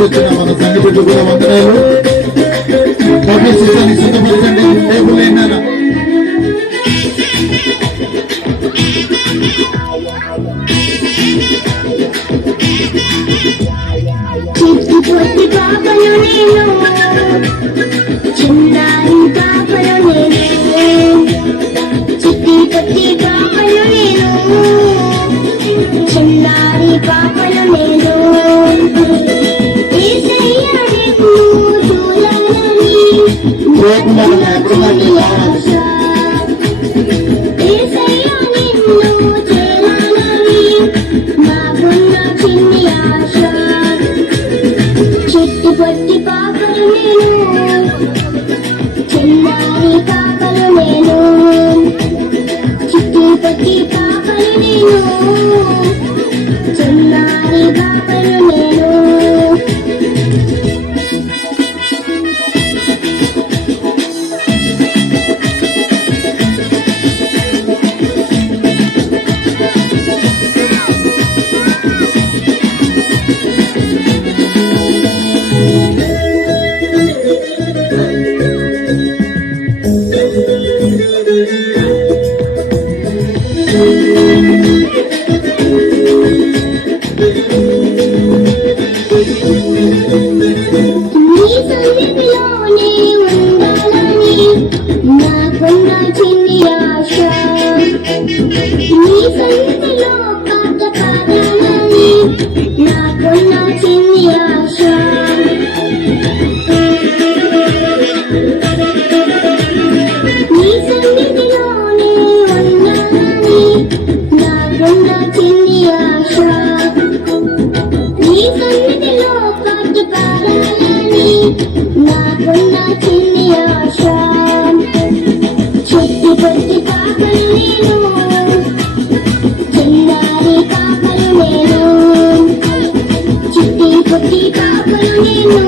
వచ్చిన మన సంఘ బిడ్డ కూడా వందనాలు. సిద్ధాన్ని సిద్ధపరచండి. టేబుల్ అయినా చిట్టి పొట్టి పాపలు నేను, చిన్నారి పాపలు నేను, చిట్టి పొట్టి పాపలు నేను, చిన్నారి పాపలు నేను. యేసయ్య నిన్ను చూడాలని నాకున్నది ఆశ, యేసయ్య నిన్ను చేరాలని నాకున్న చిన్ని ఆశ. చిట్టి పొట్టి పాపలు నేను, చిన్నారి పాపలు నేను, చిట్టి పొట్టి పాపలు నేను, చిన్నారి పాపలు నేను. నీ సన్నిధిలోనే ఉండాలని నాకున్న చిన్ని ఆశ, నీ సన్నిధిలో పాట పాడాలని నాకున్న చిన్ని ఆశ. నీ సన్నిధిలోనే ఉండాలని నాకున్న చిన్ని ఆశ, నీ సన్నిధిలో పాట పాడాలని నాకున్న చిన్ని ఆశ. చిట్టి పొట్టి పాపలు నేను, చిన్నారి పాపలు నేను, చిట్టి పొట్టి పాపలు నేను,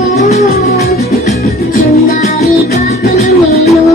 చిన్నారి పాపలు నేను.